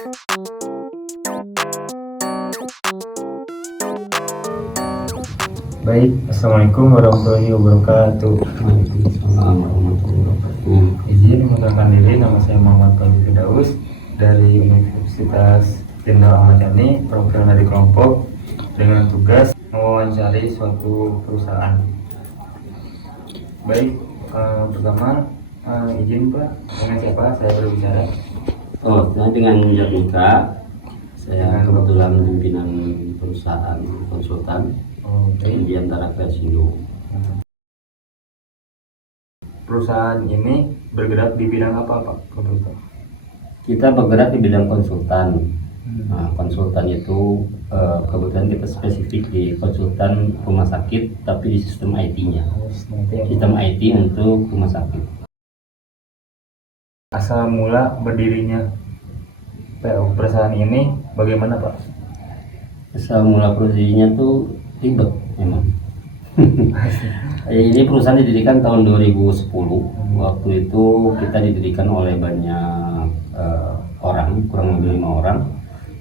Baik, Assalamualaikum warahmatullahi wabarakatuh. Waalaikumsalam warahmatullahi wabarakatuh. Izin mengenalkan diri, nama saya Muhammad Fadli Firdaus dari Universitas Jenderal Ahmad Yani, program dari kelompok dengan tugas mewawancari suatu perusahaan. Baik, pertama izin Pak, dengan siapa saya berbicara? Saya dengan Jatmika. Saya kebetulan pimpinan perusahaan konsultan di antara Kresindo. Perusahaan ini bergerak di bidang apa Pak? Kita bergerak di bidang konsultan. Nah, konsultan itu kebetulan kita spesifik di konsultan rumah sakit, tapi di sistem IT-nya. Sistem IT untuk rumah sakit. Asal mula berdirinya perusahaan ini bagaimana Pak? Asal mula perusahaannya tuh ribet memang. Ini perusahaan didirikan tahun 2010. Waktu itu kita didirikan oleh banyak orang, kurang lebih 5 orang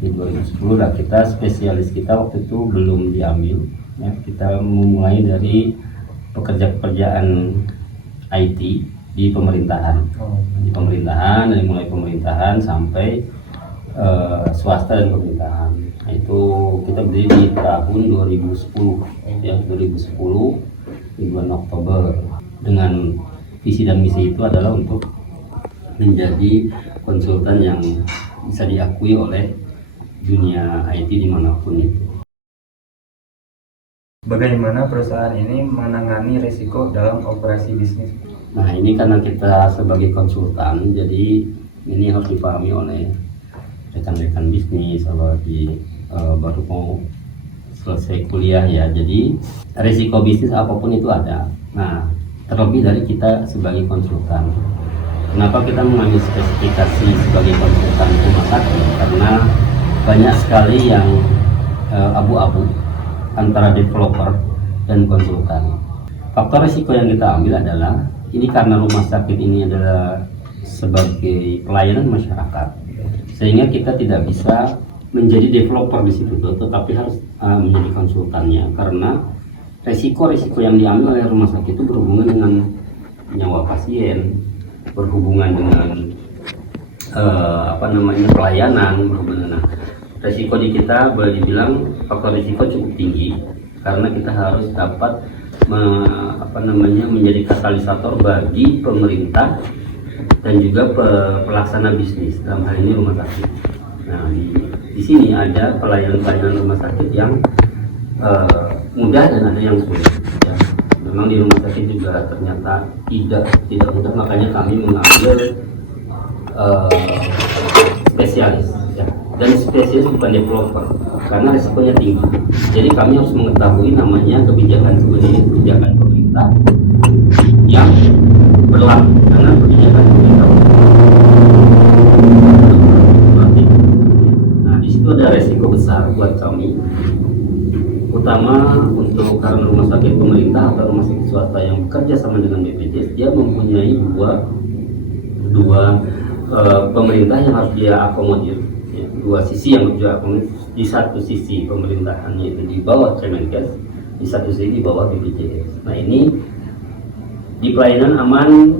di 2010. Dan kita spesialis kita waktu itu belum diambil. Ya, kita memulai dari pekerjaan IT di pemerintahan. Dari mulai pemerintahan sampai swasta dan pemerintahan. Nah, itu kita berdiri di tahun 2010 ya, 2010 di bulan Oktober, dengan visi dan misi itu adalah untuk menjadi konsultan yang bisa diakui oleh dunia IT dimanapun itu. Bagaimana perusahaan ini menangani risiko dalam operasi bisnis? Nah, ini karena kita sebagai konsultan, jadi ini harus dipahami oleh rekan-rekan bisnis, apalagi baru mau selesai kuliah ya. Jadi risiko bisnis apapun itu ada. Nah, terlebih dari kita sebagai konsultan. Kenapa kita mengambil spesifikasi sebagai konsultan rumah sakit? Karena banyak sekali yang abu-abu antara developer dan konsultan. Faktor risiko yang kita ambil adalah ini karena rumah sakit ini adalah sebagai pelayanan masyarakat, sehingga kita tidak bisa menjadi developer di situ, tetapi harus menjadi konsultannya, karena resiko-resiko yang diambil oleh rumah sakit itu berhubungan dengan nyawa pasien, berhubungan dengan pelayanan, berhubungan. Nah, resiko di kita boleh dibilang faktor resiko cukup tinggi, karena kita harus dapat menjadi katalisator bagi pemerintah dan juga pelaksana bisnis, dalam hal ini rumah sakit. Nah, di sini ada pelayanan rumah sakit yang mudah dan ada yang sulit. Ya. Memang di rumah sakit juga ternyata tidak mudah, makanya kami mengambil spesialis. Ya. Dan spesialis bukan developer, karena risikonya tinggi. Jadi kami harus mengetahui namanya kebijakan pemerintah yang berlaku, karena kebijakan pemerintah. Nah, di situ ada resiko besar buat kami, utama untuk karena rumah sakit pemerintah atau rumah sakit swasta yang bekerja sama dengan BPJS, dia mempunyai dua pemerintah yang harus dia akomodir. Dua sisi yang harus dia akomodir. Di satu sisi pemerintahannya itu di bawah Kemenkes, di satu sisi di bawah BPJS. Nah, ini di pelayanan aman,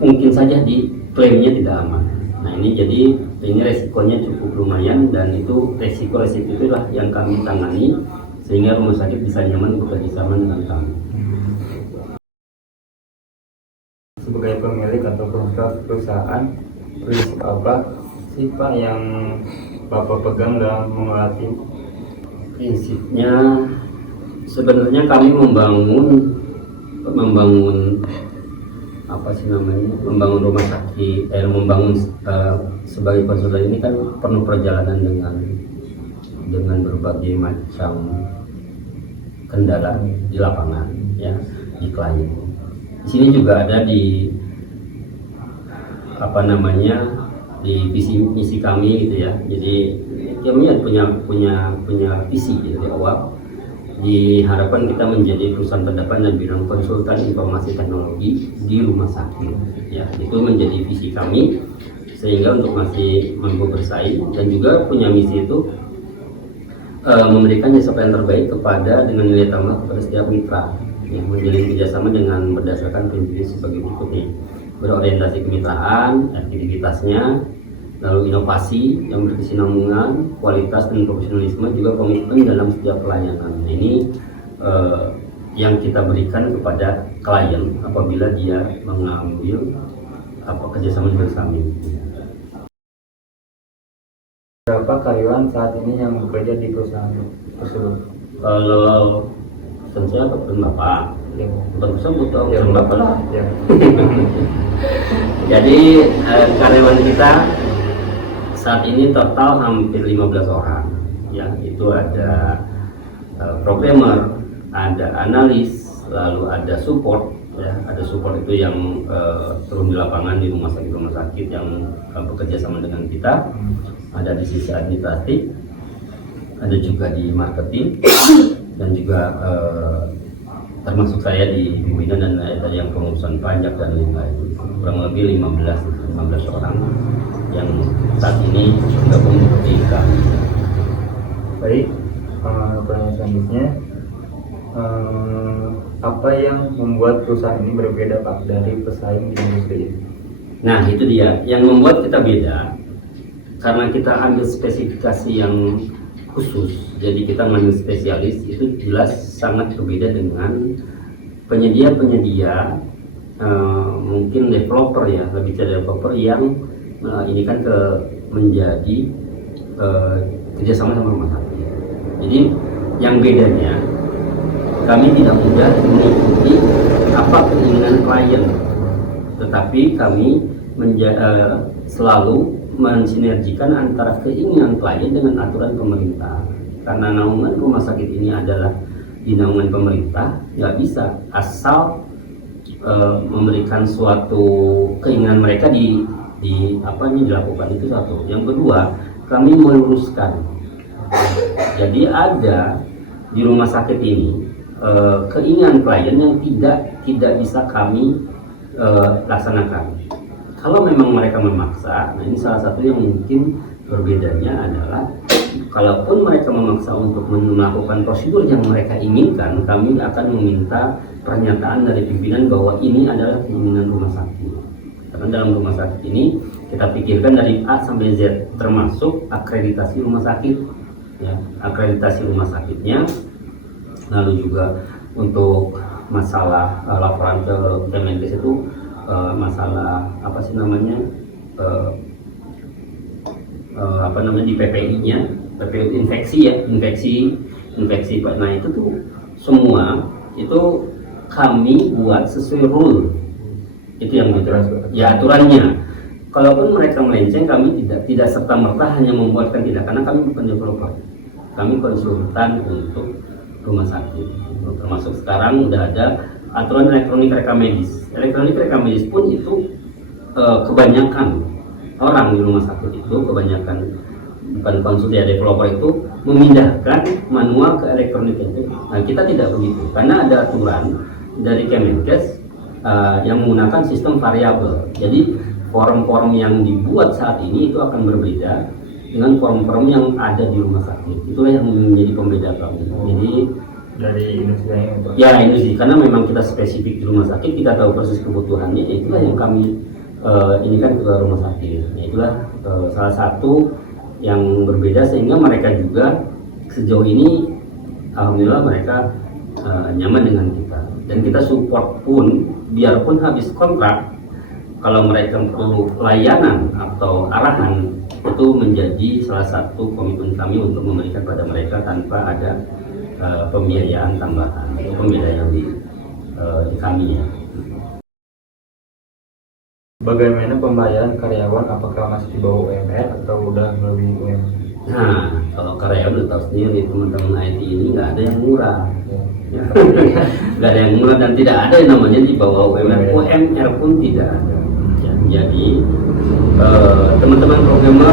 mungkin saja di klaimnya tidak aman. Nah, ini jadi ini resikonya cukup lumayan, dan itu resiko itulah yang kami tangani sehingga rumah sakit bisa nyaman bekerja sama dengan kami. Sebagai pemilik atau perusahaan, prinsip apa sih Pak yang Bapak pegang dalam mengelola tim? Prinsipnya sebenarnya kami membangun membangun rumah sakit, sebagai konsultan ini kan penuh perjalanan dengan berbagai macam kendala di lapangan, ya, di klien. Di sini juga ada di di visi misi kami gitu ya. Jadi kami punya visi gitu, dari awal diharapkan kita menjadi perusahaan terdepan dan bidang konsultan informasi teknologi di rumah sakit. Ya, itu menjadi visi kami, sehingga untuk masih mampu bersaing, dan juga punya misi itu memberikan jasa pelayanan terbaik kepada dengan nilai tambah kepada setiap mitra, yang menjalin kerjasama dengan berdasarkan prinsip sebagai berikut nih: berorientasi kemitraan, aktivitasnya, lalu inovasi yang berkesinambungan, kualitas dan profesionalisme, juga komitmen dalam setiap pelayanan. Nah, ini yang kita berikan kepada klien apabila dia mengambil kerjasama bersama. Berapa karyawan saat ini yang bekerja di perusahaan tersebut? Kalau saya kebetulan Bapak, bukan tersebut dong, Ya, Bapak lah. Ya. Jadi karyawan kita saat ini total hampir 15 orang. Ya, itu ada programmer, ada analis, lalu ada support. Ya, ada support itu yang turun di lapangan di rumah sakit yang bekerja sama dengan kita. Ada di sisi administratif, ada juga di marketing, dan juga termasuk saya di pimpinan dan ada yang pengurusan pajak dan lain-lain. Kurang lebih 15 orang yang saat ini bergabung di kami. Baik, pertanyaan selanjutnya, apa yang membuat perusahaan ini berbeda Pak dari pesaing di industri ini? Nah, itu dia yang membuat kita beda, karena kita ambil spesifikasi yang khusus. Jadi kita mengambil spesialis, itu jelas sangat berbeda dengan penyedia-penyedia, mungkin developer ya, lebih ke developer yang ini kan menjadi kerjasama sama rumah sakit. Jadi yang bedanya, kami tidak mudah mengikuti apa keinginan klien, tetapi kami selalu mensinergikan antara keinginan klien dengan aturan pemerintah. Karena naungan rumah sakit ini adalah di naungan pemerintah, nggak bisa asal memberikan suatu keinginan mereka dilakukan. Itu satu. Yang kedua, kami meluruskan. Jadi ada di rumah sakit ini keinginan klien yang tidak bisa kami laksanakan. Kalau memang mereka memaksa, nah ini salah satu yang mungkin berbedanya adalah, kalaupun mereka memaksa untuk melakukan prosedur yang mereka inginkan, kami akan meminta pernyataan dari pimpinan bahwa ini adalah keinginan rumah sakit. Karena dalam rumah sakit ini kita pikirkan dari A sampai Z, termasuk akreditasi rumah sakit, ya, akreditasi rumah sakitnya, lalu juga untuk masalah laporan ke Kemenkes itu masalah di PPI-nya, PPI infeksi ya, infeksi. Nah itu tuh semua itu kami buat sesuai rule, itu yang ya aturannya. Kalaupun mereka melenceng, kami tidak serta merta hanya membuatkan tidak, karena kami bukan developer, kami konsultan untuk rumah sakit. Termasuk sekarang udah ada aturan elektronik rekam medis. Elektronik rekam medis pun itu kebanyakan orang di rumah sakit itu, kebanyakan bukan konsul ya, developer itu memindahkan manual ke elektronik itu. Nah kita tidak begitu, karena ada aturan dari Kemenkes yang menggunakan sistem variabel. Jadi form-form yang dibuat saat ini itu akan berbeda dengan form-form yang ada di rumah sakit. Itulah yang menjadi pembeda kami. Jadi dari industri industri, karena memang kita spesifik di rumah sakit, kita tahu proses kebutuhannya, itulah yang kami ini kan ke rumah sakit. Itulah salah satu yang berbeda, sehingga mereka juga sejauh ini alhamdulillah mereka nyaman dengan kita, dan kita support pun, biarpun habis kontrak, kalau mereka perlu layanan atau arahan, itu menjadi salah satu komitmen kami untuk memberikan pada mereka tanpa ada pembiayaan tambahan. Itu pembiayaan di kami ya. Bagaimana pembayaran karyawan? Apakah masih di bawah UMR atau udah melebihi UMR? Nah, kalau karyawan udah tahu sendiri, teman-teman IT ini nggak ada yang murah. Ya. Nggak ada yang murah, dan tidak ada yang namanya di bawah UMR. UMR pun tidak ada. Ya, jadi teman-teman programmer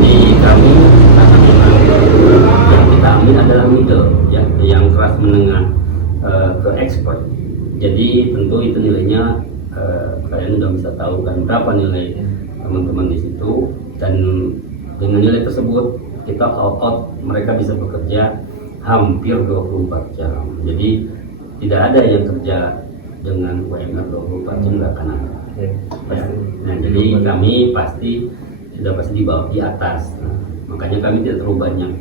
di kami, karena memang yang kita ambil adalah middle, ya, yang kelas menengah ke expert. Jadi tentu itu nilainya kalian udah bisa tahu kan berapa nilai teman-teman di situ, dan dengan nilai tersebut kita out mereka bisa bekerja hampir 24 jam. Jadi tidak ada yang kerja dengan UMR 24 jam, nggak akan ada. Ya, pasti. Nah, jadi kami sudah pasti di bawah, di atas. Nah, makanya kami tidak terlalu banyak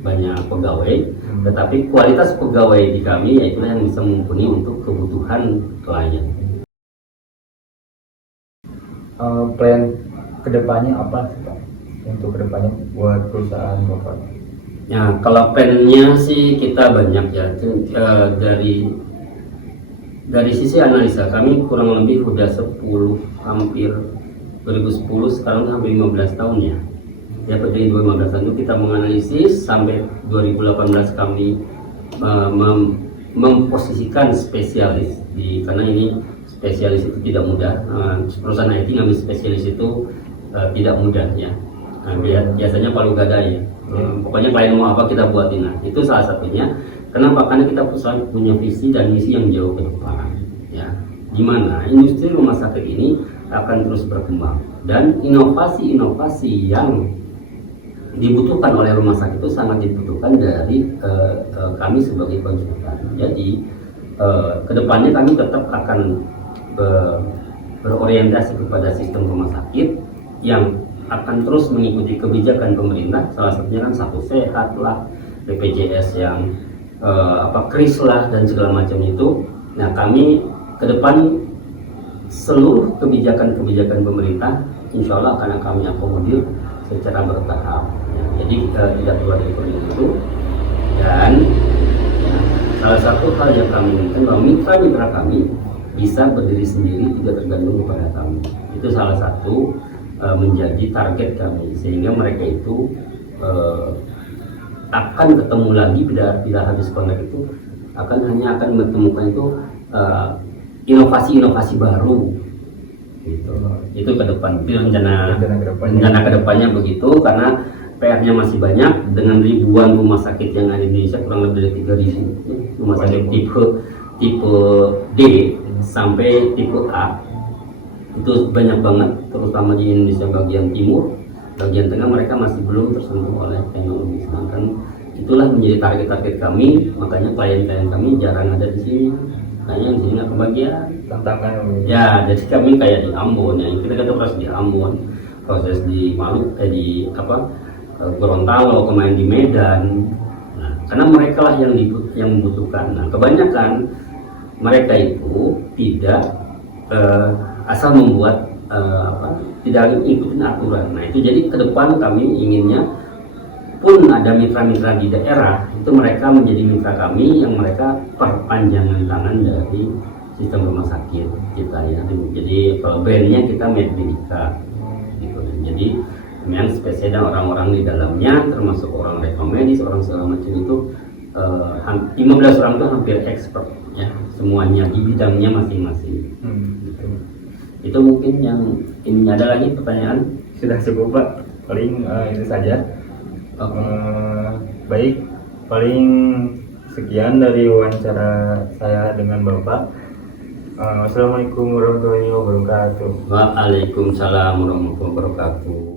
banyak pegawai, tetapi kualitas pegawai di kami yaitu yang bisa mumpuni untuk kebutuhan klien. Plan kedepannya apa sih, Pak? Untuk kedepannya buat perusahaan Bapak? Ya, kalau plannya sih kita banyak ya. Dari sisi analisa kami kurang lebih udah 10 hampir 2010 sekarang hampir 15 tahun ya. Ya, pada 2015 tahun itu kita menganalisis sampai 2018 kami memposisikan spesialis karena ini spesialis itu tidak mudah. Perusahaan IT ngambil spesialis itu tidak mudah ya. Nah, biasanya palu gada ya. Pokoknya klien mau apa kita buatin. Nah, itu salah satunya. Kenapa? Karena kita punya visi dan misi yang jauh ke depan. Ya, dimana industri rumah sakit ini akan terus berkembang dan inovasi-inovasi yang dibutuhkan oleh rumah sakit itu sangat dibutuhkan dari kami sebagai konsultan. Jadi kedepannya kami tetap akan berorientasi kepada sistem rumah sakit yang akan terus mengikuti kebijakan pemerintah. Salah satunya kan Satu Sehat lah, BPJS yang kris lah dan segala macam itu. Nah, kami ke depan seluruh kebijakan pemerintah insya Allah akan kami akomodir secara bertahap. Ya, jadi tidak keluar dari koridor itu. Dan ya, salah satu hal yang kami inginkan bahwa mitra-mitra kami bisa berdiri sendiri, tidak tergantung kepada kami. Itu salah satu menjadi target kami, sehingga mereka itu akan ketemu lagi bila habis kontrak itu hanya akan menemukan itu inovasi-inovasi baru gitu. Itu ke depan, itu rencana ke depannya begitu, karena PR-nya masih banyak dengan ribuan rumah sakit yang ada di Indonesia, kurang lebih dari 3.000 rumah sakit tipe D sampai tipe A. Itu banyak banget, terutama di Indonesia bagian timur, bagian tengah mereka masih belum tersentuh oleh teknologi. Sedangkan itulah menjadi target-target kami, makanya klien-klien kami jarang ada di sini. Makanya di sini nggak kebagian. Tantangan. Ya, jadi kami kayak di Ambon ya, kita proses di Ambon, proses di Maluku, Gorontalo, kemarin di Medan. Nah, karena mereka lah yang membutuhkan. Nah, kebanyakan mereka itu tidak asal membuat tidak ikutin aturan. Nah, itu jadi ke depan kami inginnya pun ada mitra-mitra di daerah itu mereka menjadi mitra kami yang mereka perpanjangan tangan dari sistem rumah sakit kita ya. Jadi kalau brandnya kita Medmedica gitu. Jadi memang spesial dan orang-orang di dalamnya termasuk orang rekomendis, orang segala macam itu 15 orang itu hampir expert ya, semuanya di bidangnya masing-masing. Gitu. Itu mungkin yang ini. Ada lagi pertanyaan? Sudah cukup, Pak, paling itu saja. Baik, paling sekian dari wawancara saya dengan Bapak. Wassalamualaikum warahmatullahi wabarakatuh. Waalaikumsalam warahmatullahi wabarakatuh.